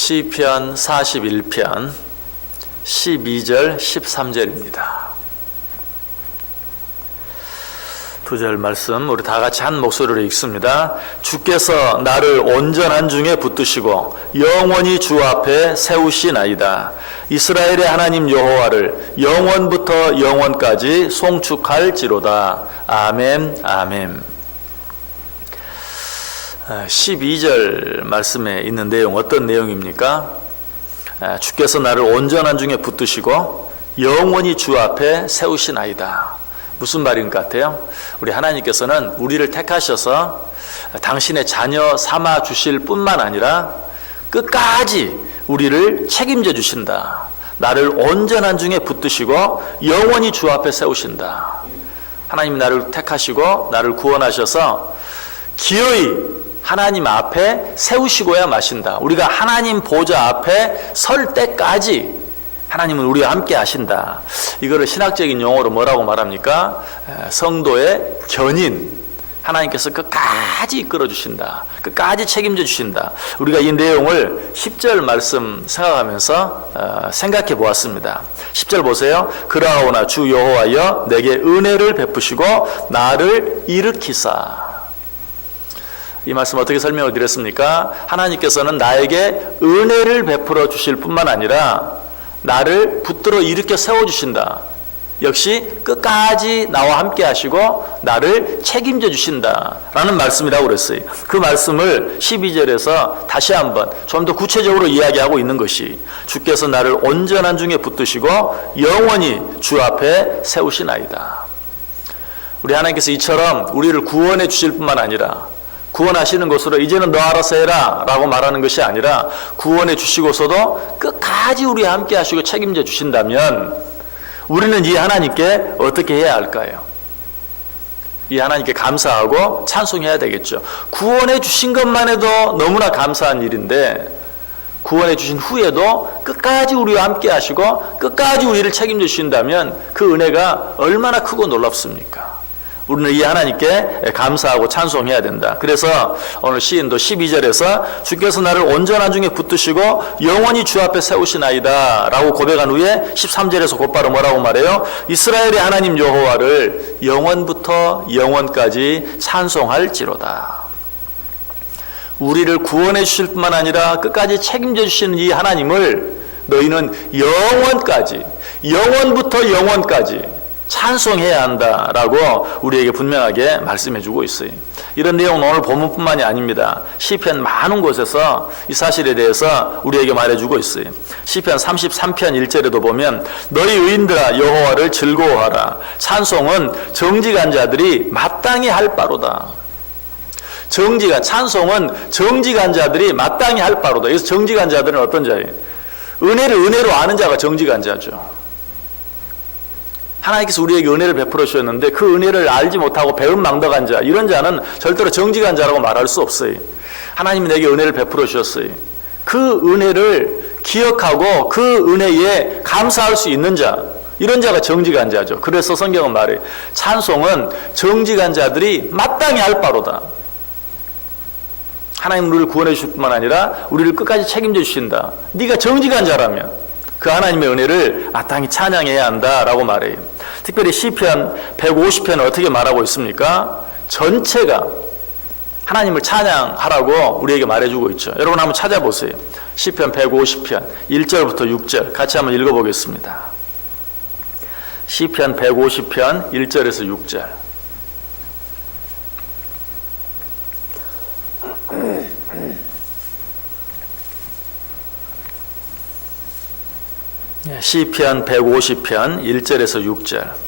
시편 41편 12절 13절입니다. 두 절 말씀 우리 다 같이 한 목소리로 읽습니다. 주께서 나를 온전한 중에 붙드시고 영원히 주 앞에 세우시나이다. 이스라엘의 하나님 여호와를 영원부터 영원까지 송축할지로다. 아멘 아멘. 12절 말씀에 있는 내용 어떤 내용입니까? 아, 주께서 나를 온전한 중에 붙드시고 영원히 주 앞에 세우시나이다. 무슨 말인 것 같아요? 우리 하나님께서는 우리를 택하셔서 당신의 자녀 삼아 주실 뿐만 아니라 끝까지 우리를 책임져 주신다. 나를 온전한 중에 붙드시고 영원히 주 앞에 세우신다. 하나님이 나를 택하시고 나를 구원하셔서 기어이 하나님 앞에 세우시고야 마신다. 우리가 하나님 보좌 앞에 설 때까지 하나님은 우리와 함께 하신다. 이거를 신학적인 용어로 뭐라고 말합니까? 성도의 견인. 하나님께서 끝까지 이끌어 주신다. 끝까지 책임져 주신다. 우리가 이 내용을 10절 말씀 생각하면서 어, 생각해 보았습니다. 10절 보세요. 그러하오나 주 여호와여 내게 은혜를 베푸시고 나를 일으키사. 이 말씀 어떻게 설명을 드렸습니까? 하나님께서는 나에게 은혜를 베풀어 주실 뿐만 아니라 나를 붙들어 일으켜 세워 주신다. 역시 끝까지 나와 함께 하시고 나를 책임져 주신다라는 말씀이라고 그랬어요. 그 말씀을 12절에서 다시 한번 좀 더 구체적으로 이야기하고 있는 것이 주께서 나를 온전한 중에 붙드시고 영원히 주 앞에 세우시나이다. 우리 하나님께서 이처럼 우리를 구원해 주실 뿐만 아니라 구원하시는 것으로 이제는 너 알아서 해라 라고 말하는 것이 아니라 구원해 주시고서도 끝까지 우리와 함께 하시고 책임져 주신다면 우리는 이 하나님께 어떻게 해야 할까요? 이 하나님께 감사하고 찬송해야 되겠죠. 구원해 주신 것만 해도 너무나 감사한 일인데 구원해 주신 후에도 끝까지 우리와 함께 하시고 끝까지 우리를 책임져 주신다면 그 은혜가 얼마나 크고 놀랍습니까? 우리는 이 하나님께 감사하고 찬송해야 된다. 그래서 오늘 시인도 12절에서 주께서 나를 온전한 중에 붙드시고 영원히 주 앞에 세우시나이다 라고 고백한 후에 13절에서 곧바로 뭐라고 말해요? 이스라엘의 하나님 여호와를 영원부터 영원까지 찬송할지로다. 우리를 구원해 주실 뿐만 아니라 끝까지 책임져 주시는 이 하나님을 너희는 영원까지 영원부터 영원까지 찬송해야 한다라고 우리에게 분명하게 말씀해 주고 있어요. 이런 내용은 오늘 본문뿐만이 아닙니다. 시편 많은 곳에서 이 사실에 대해서 우리에게 말해 주고 있어요. 시편 33편 1절에도 보면 너희 의인들아 여호와를 즐거워하라. 찬송은 정직한 자들이 마땅히 할 바로다. 정직한 찬송은 정직한 자들이 마땅히 할 바로다. 그래서 정직한 자들은 어떤 자예요? 은혜를 은혜로 아는 자가 정직한 자죠. 하나님께서 우리에게 은혜를 베풀어 주셨는데 그 은혜를 알지 못하고 배은 망덕한 자 이런 자는 절대로 정직한 자라고 말할 수 없어요. 하나님이 내게 은혜를 베풀어 주셨어요. 그 은혜를 기억하고 그 은혜에 감사할 수 있는 자 이런 자가 정직한 자죠. 그래서 성경은 말해 찬송은 정직한 자들이 마땅히 할 바로다. 하나님 우리를 구원해 주실 뿐만 아니라 우리를 끝까지 책임져 주신다. 네가 정직한 자라면 그 하나님의 은혜를 마땅히 찬양해야 한다라고 말해요. 특별히 시편 150편은 어떻게 말하고 있습니까? 전체가 하나님을 찬양하라고 우리에게 말해주고 있죠. 여러분 한번 찾아보세요. 시편 150편 1절부터 6절 같이 한번 읽어보겠습니다. 시편 150편 1절에서 6절. 시편 150편 1절에서 6절.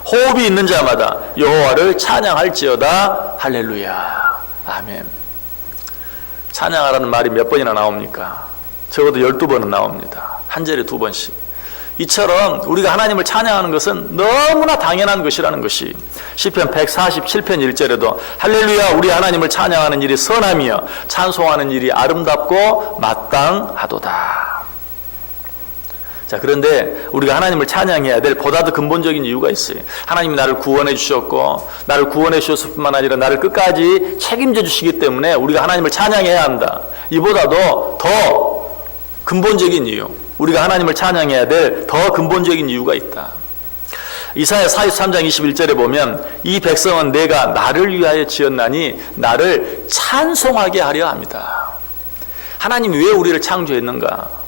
호흡이 있는 자마다 여호와를 찬양할지어다. 할렐루야. 아멘. 찬양하라는 말이 몇 번이나 나옵니까? 적어도 12번은 나옵니다. 한 절에 두 번씩. 이처럼 우리가 하나님을 찬양하는 것은 너무나 당연한 것이라는 것이 시편 147편 1절에도 할렐루야 우리 하나님을 찬양하는 일이 선함이여 찬송하는 일이 아름답고 마땅하도다. 자, 그런데 우리가 하나님을 찬양해야 될 보다 더 근본적인 이유가 있어요. 하나님이 나를 구원해 주셨고, 나를 구원해 주셨을 뿐만 아니라 나를 끝까지 책임져 주시기 때문에 우리가 하나님을 찬양해야 한다. 이보다도 더 근본적인 이유. 우리가 하나님을 찬양해야 될 더 근본적인 이유가 있다. 이사야 43장 21절에 보면 이 백성은 내가 나를 위하여 지었나니 나를 찬송하게 하려 합니다. 하나님이 왜 우리를 창조했는가?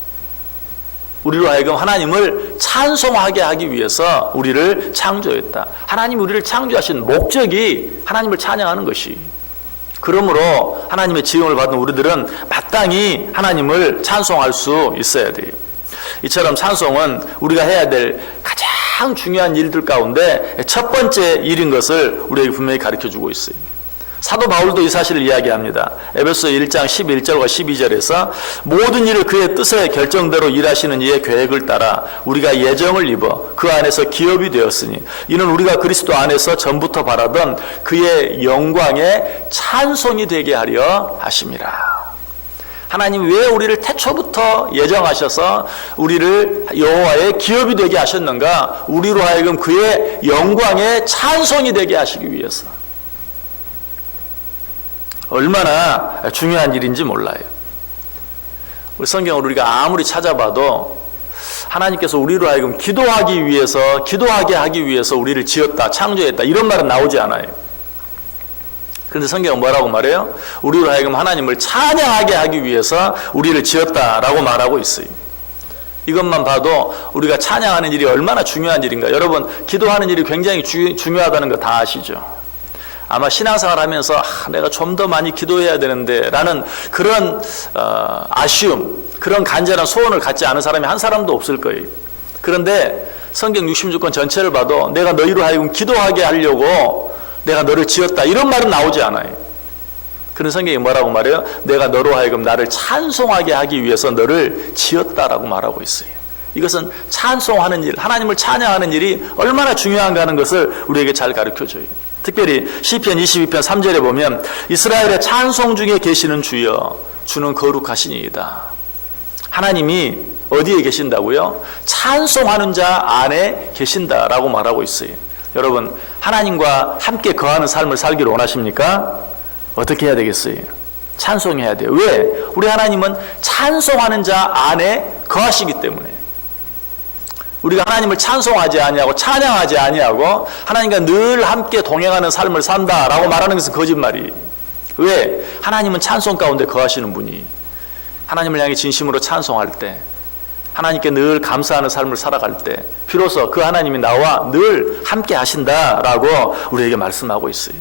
우리로 하여금 하나님을 찬송하게 하기 위해서 우리를 창조했다. 하나님이 우리를 창조하신 목적이 하나님을 찬양하는 것이. 그러므로 하나님의 지음을 받은 우리들은 마땅히 하나님을 찬송할 수 있어야 돼요. 이처럼 찬송은 우리가 해야 될 가장 중요한 일들 가운데 첫 번째 일인 것을 우리에게 분명히 가르쳐 주고 있어요. 사도 바울도 이 사실을 이야기합니다. 에베소 1장 11절과 12절에서 모든 일을 그의 뜻의 결정대로 일하시는 이의 계획을 따라 우리가 예정을 입어 그 안에서 기업이 되었으니 이는 우리가 그리스도 안에서 전부터 바라던 그의 영광의 찬송이 되게 하려 하심이라. 하나님 왜 우리를 태초부터 예정하셔서 우리를 여호와의 기업이 되게 하셨는가? 우리로 하여금 그의 영광의 찬송이 되게 하시기 위해서. 얼마나 중요한 일인지 몰라요. 우리 성경을 우리가 아무리 찾아봐도 하나님께서 우리로 하여금 기도하기 위해서, 기도하게 하기 위해서 우리를 지었다, 창조했다, 이런 말은 나오지 않아요. 그런데 성경은 뭐라고 말해요? 우리로 하여금 하나님을 찬양하게 하기 위해서 우리를 지었다라고 말하고 있어요. 이것만 봐도 우리가 찬양하는 일이 얼마나 중요한 일인가. 여러분, 기도하는 일이 굉장히 주, 중요하다는 거 다 아시죠? 아마 신앙생활 하면서 아, 내가 좀 더 많이 기도해야 되는데 라는 그런 어, 아쉬움, 그런 간절한 소원을 갖지 않은 사람이 한 사람도 없을 거예요. 그런데 성경 66권 전체를 봐도 내가 너희로 하여금 기도하게 하려고 내가 너를 지었다 이런 말은 나오지 않아요. 그런 성경이 뭐라고 말해요? 내가 너로 하여금 나를 찬송하게 하기 위해서 너를 지었다라고 말하고 있어요. 이것은 찬송하는 일, 하나님을 찬양하는 일이 얼마나 중요한가 하는 것을 우리에게 잘 가르쳐 줘요. 특별히 시편 22편 3절에 보면 이스라엘의 찬송 중에 계시는 주여 주는 거룩하시니이다. 하나님이 어디에 계신다고요? 찬송하는 자 안에 계신다라고 말하고 있어요. 여러분 하나님과 함께 거하는 삶을 살기를 원하십니까? 어떻게 해야 되겠어요? 찬송해야 돼요. 왜? 우리 하나님은 찬송하는 자 안에 거하시기 때문에. 우리가 하나님을 찬송하지 아니하고 찬양하지 아니하고 하나님과 늘 함께 동행하는 삶을 산다라고 말하는 것은 거짓말이. 왜? 하나님은 찬송 가운데 거하시는 분이 하나님을 향해 진심으로 찬송할 때 하나님께 늘 감사하는 삶을 살아갈 때 비로소 그 하나님이 나와 늘 함께 하신다라고 우리에게 말씀하고 있어요.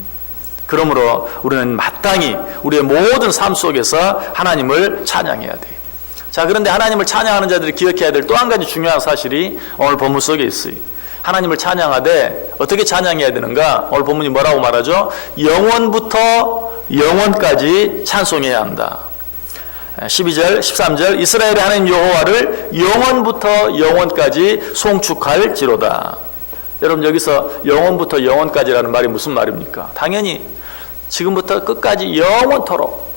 그러므로 우리는 마땅히 우리의 모든 삶 속에서 하나님을 찬양해야 돼요. 자, 그런데 하나님을 찬양하는 자들이 기억해야 될 또 한 가지 중요한 사실이 오늘 본문 속에 있어요. 하나님을 찬양하되 어떻게 찬양해야 되는가? 오늘 본문이 뭐라고 말하죠? 영원부터 영원까지 찬송해야 한다. 12절, 13절 이스라엘의 하나님 여호와를 영원부터 영원까지 송축할 지로다. 여러분 여기서 영원부터 영원까지라는 말이 무슨 말입니까? 당연히 지금부터 끝까지 영원토록.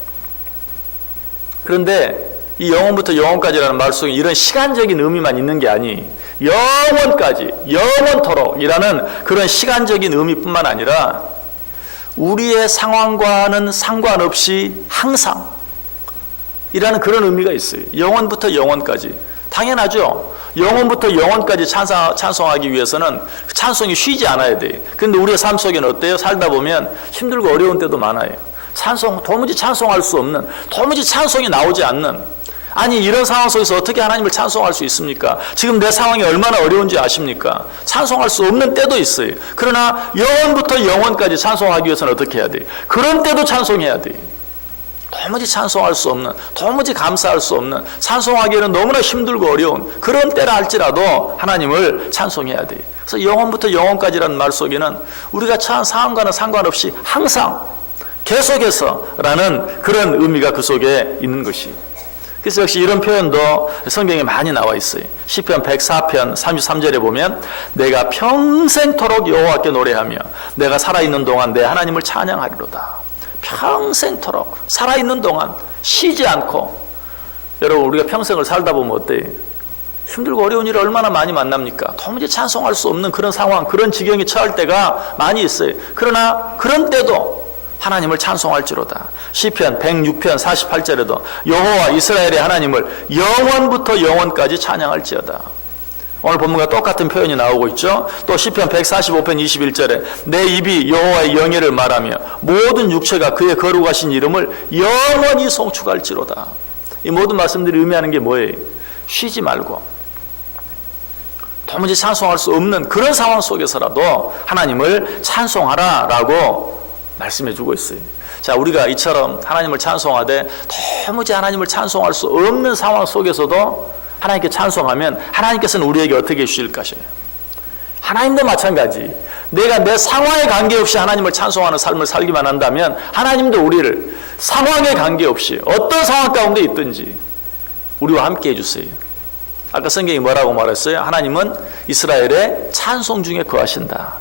그런데 이 영원부터 영원까지라는 말 속에 이런 시간적인 의미만 있는 게 아니 영원까지 영원토록이라는 그런 시간적인 의미뿐만 아니라 우리의 상황과는 상관없이 항상 이라는 그런 의미가 있어요. 영원부터 영원까지. 당연하죠. 영원부터 영원까지 찬송, 찬송하기 위해서는 찬송이 쉬지 않아야 돼요. 근데 우리의 삶 속에는 어때요? 살다 보면 힘들고 어려운 때도 많아요. 찬송, 도무지 찬송할 수 없는, 도무지 찬송이 나오지 않는, 아니 이런 상황 속에서 어떻게 하나님을 찬송할 수 있습니까? 지금 내 상황이 얼마나 어려운지 아십니까? 찬송할 수 없는 때도 있어요. 그러나 영원부터 영원까지 찬송하기 위해서는 어떻게 해야 돼요? 그런 때도 찬송해야 돼요. 도무지 찬송할 수 없는, 도무지 감사할 수 없는, 찬송하기에는 너무나 힘들고 어려운 그런 때라 할지라도 하나님을 찬송해야 돼요. 그래서 영원부터 영원까지라는 말 속에는 우리가 처한 상황과는 상관없이 항상 계속해서라는 그런 의미가 그 속에 있는 것이. 그래서 역시 이런 표현도 성경에 많이 나와 있어요. 시편 104편 33절에 보면 내가 평생토록 여호와께 노래하며 내가 살아있는 동안 내 하나님을 찬양하리로다. 평생토록 살아있는 동안 쉬지 않고 여러분 우리가 평생을 살다 보면 어때요? 힘들고 어려운 일을 얼마나 많이 만납니까? 도무지 찬송할 수 없는 그런 상황, 그런 지경에 처할 때가 많이 있어요. 그러나 그런 때도 하나님을 찬송할지로다. 시편 106편 48절에도 여호와 이스라엘의 하나님을 영원부터 영원까지 찬양할지어다. 오늘 본문과 똑같은 표현이 나오고 있죠. 또 시편 145편 21절에 내 입이 여호와의 영예를 말하며 모든 육체가 그의 거룩하신 이름을 영원히 송축할지로다. 이 모든 말씀들이 의미하는 게 뭐예요? 쉬지 말고 도무지 찬송할 수 없는 그런 상황 속에서라도 하나님을 찬송하라라고 말씀해 주고 있어요. 자, 우리가 이처럼 하나님을 찬송하되 도무지 하나님을 찬송할 수 없는 상황 속에서도 하나님께 찬송하면 하나님께서는 우리에게 어떻게 주실 것이에요? 하나님도 마찬가지. 내가 내 상황에 관계없이 하나님을 찬송하는 삶을 살기만 한다면 하나님도 우리를 상황에 관계없이 어떤 상황 가운데 있든지 우리와 함께 해주세요. 아까 성경이 뭐라고 말했어요? 하나님은 이스라엘의 찬송 중에 거하신다.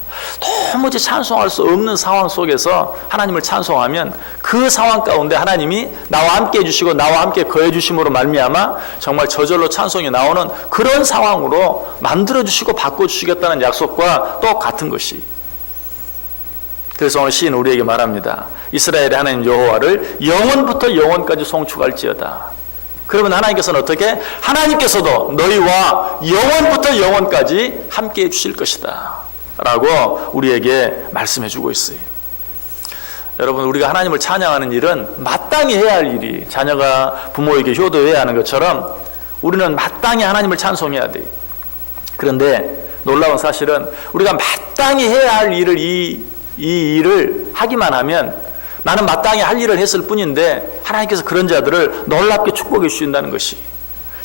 도무지 찬송할 수 없는 상황 속에서 하나님을 찬송하면 그 상황 가운데 하나님이 나와 함께 해주시고 나와 함께 거해 주심으로 말미암아 정말 저절로 찬송이 나오는 그런 상황으로 만들어 주시고 바꿔 주시겠다는 약속과 똑같은 것이. 그래서 오늘 시인 우리에게 말합니다. 이스라엘의 하나님 여호와를 영원부터 영원까지 송축할지어다. 그러면 하나님께서는 어떻게? 하나님께서도 너희와 영원부터 영원까지 함께 해 주실 것이다. 라고 우리에게 말씀해 주고 있어요. 여러분, 우리가 하나님을 찬양하는 일은 마땅히 해야 할 일이 자녀가 부모에게 효도해야 하는 것처럼 우리는 마땅히 하나님을 찬송해야 돼요. 그런데 놀라운 사실은 우리가 마땅히 해야 할 일을 이, 이 일을 하기만 하면 나는 마땅히 할 일을 했을 뿐인데 하나님께서 그런 자들을 놀랍게 축복해 주신다는 것이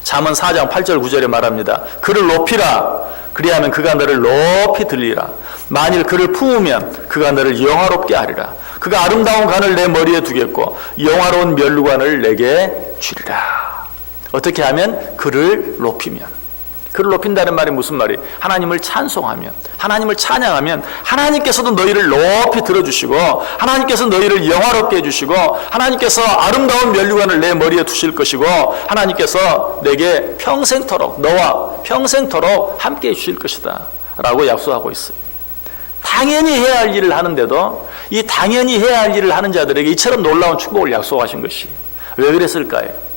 잠언 4장 8절 9절에 말합니다. 그를 높이라. 그리하면 그가 너를 높이 들리라. 만일 그를 품으면 그가 너를 영화롭게 하리라. 그가 아름다운 간을 내 머리에 두겠고 영화로운 면류관을 내게 주리라. 어떻게 하면? 그를 높이면 그를 높인다는 말이 무슨 말이? 하나님을 찬송하면, 하나님을 찬양하면, 하나님께서도 너희를 높이 들어주시고, 하나님께서 너희를 영화롭게 해주시고, 하나님께서 아름다운 면류관을 내 머리에 두실 것이고, 하나님께서 내게 평생토록, 너와 평생토록 함께 해주실 것이다. 라고 약속하고 있어요. 당연히 해야 할 일을 하는데도, 이 당연히 해야 할 일을 하는 자들에게 이처럼 놀라운 축복을 약속하신 것이. 왜 그랬을까요?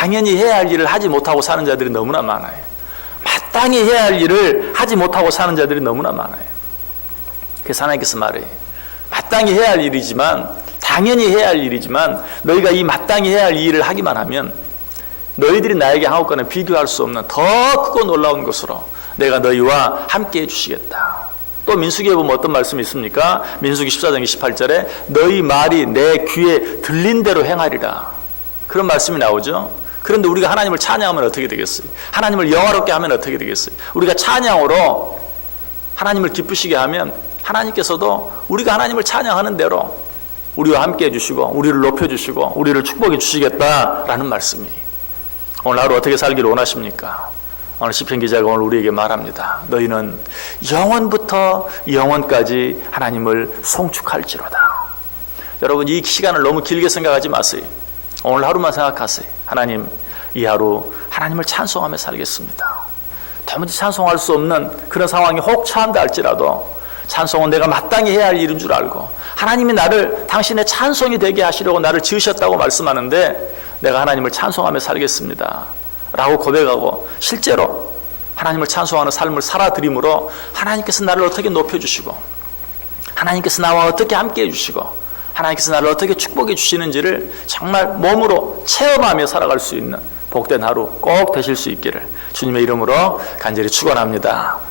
당연히 해야 할 일을 하지 못하고 사는 자들이 너무나 많아요. 마땅히 해야 할 일을 하지 못하고 사는 자들이 너무나 많아요. 그래서 하나님께서 말해요. 마땅히 해야 할 일이지만, 당연히 해야 할 일이지만, 너희가 이 마땅히 해야 할 일을 하기만 하면, 너희들이 나에게 한 것과는 비교할 수 없는 더 크고 놀라운 것으로 내가 너희와 함께 해주시겠다. 또 민수기에 보면 어떤 말씀이 있습니까? 민수기 14장 28절에 너희 말이 내 귀에 들린 대로 행하리라. 그런 말씀이 나오죠. 그런데 우리가 하나님을 찬양하면 어떻게 되겠어요? 하나님을 영화롭게 하면 어떻게 되겠어요? 우리가 찬양으로 하나님을 기쁘시게 하면 하나님께서도 우리가 하나님을 찬양하는 대로 우리와 함께 해주시고 우리를 높여주시고 우리를 축복해 주시겠다라는 말씀이 오늘 하루 어떻게 살기를 원하십니까? 오늘 시편 기자가 오늘 우리에게 말합니다. 너희는 영원부터 영원까지 하나님을 송축할지로다. 여러분 이 시간을 너무 길게 생각하지 마세요. 오늘 하루만 생각하세요. 하나님, 이 하루 하나님을 찬송하며 살겠습니다. 도무지 찬송할 수 없는 그런 상황이 혹 처한다 할지라도 찬송은 내가 마땅히 해야 할 일인 줄 알고 하나님이 나를 당신의 찬송이 되게 하시려고 나를 지으셨다고 말씀하는데 내가 하나님을 찬송하며 살겠습니다. 라고 고백하고 실제로 하나님을 찬송하는 삶을 살아드림으로 하나님께서 나를 어떻게 높여주시고 하나님께서 나와 어떻게 함께 해주시고 하나님께서 나를 어떻게 축복해 주시는지를 정말 몸으로 체험하며 살아갈 수 있는 복된 하루 꼭 되실 수 있기를 주님의 이름으로 간절히 축원합니다.